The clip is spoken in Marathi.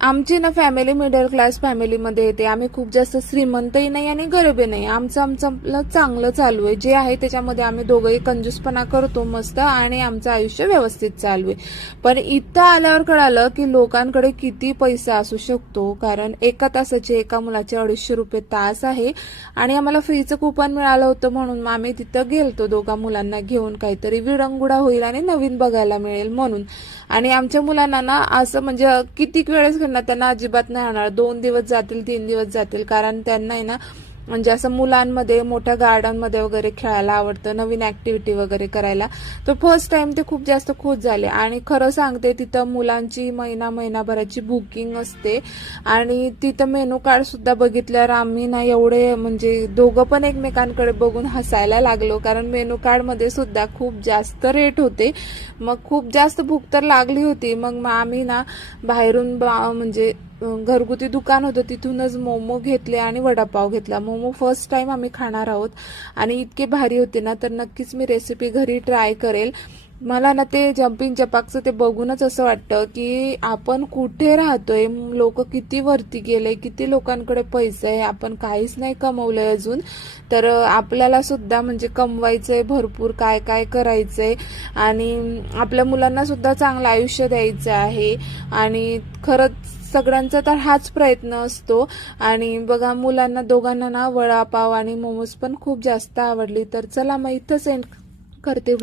आमची ना फॅमिली मिडल क्लास फॅमिलीमध्ये येते. आम्ही खूप जास्त श्रीमंतही नाही आणि गरीबही नाही. आमचं आपलं चांगलं चालू आहे. जे आहे त्याच्यामध्ये आम्ही दोघंही कंजूसपणा करतो मस्त आणि आमचं आयुष्य व्यवस्थित चालू आहे. पण इथं आल्यावर कळालं की लोकांकडे किती पैसा असू शकतो. कारण एका तासाचे एका मुलाचे 250 रुपये तास आहे आणि आम्हाला फ्रीचं कुपन मिळालं होतं म्हणून आम्ही तिथं गेलतो दोघा मुलांना घेऊन. काहीतरी विरंगुळा होईल आणि नवीन बघायला मिळेल म्हणून. आणि आमच्या मुलांना ना असं म्हणजे कितीक वेळेस खेळणार त्यांना अजिबात नाही होणार. 2 दिवस जातील 3 दिवस जातील कारण त्यांना आहे ना म्हणजे असं मुलांमध्ये मोठ्या गार्डनमध्ये वगैरे खेळायला आवडतं, नवीन ऍक्टिव्हिटी वगैरे करायला. तर फर्स्ट टाइम ते खूप जास्त खुश झाले. आणि खरं सांगते तिथं मुलांची महिनाभराची बुकिंग असते आणि तिथं मेनू कार्ड सुद्धा बघितल्यावर आम्ही ना एवढे म्हणजे दोघं पण एकमेकांकडे बघून हसायला लागलो. कारण मेनू कार्ड मध्ये सुद्धा खूप जास्त रेट होते. मग खूप जास्त भूक तर लागली होती. मग आम्ही ना बाहेरून म्हणजे घरगुती दुकान होतं तिथूनच मोमो घेतले आणि वडापाव घेतला. मोमो फर्स्ट टाइम आम्ही खाणार आहोत आणि इतके भारी होते ना, तर नक्कीच मी रेसिपी घरी ट्राय करेल. मला ना ते जम्पिंग जपाकचं ते बघूनच असं वाटतं की आपण कुठे राहतोय, लोक किती वरती गेले, किती लोकांकडे पैसे आहे, आपण काहीच नाही कमवलंय अजून. तर आपल्याला सुद्धा म्हणजे कमवायचंय भरपूर, काय काय करायचंय आणि आपल्या मुलांना सुद्धा चांगलं आयुष्य द्यायचं आहे. आणि खरंच सगळ्यांचा तर हाच प्रयत्न असतो. आणि बघा मुलांना दोघांना ना वडापाव आणि मोमोज पण खूप जास्त आवडली. तर चला मग इथंच एंड करते व्लॉग.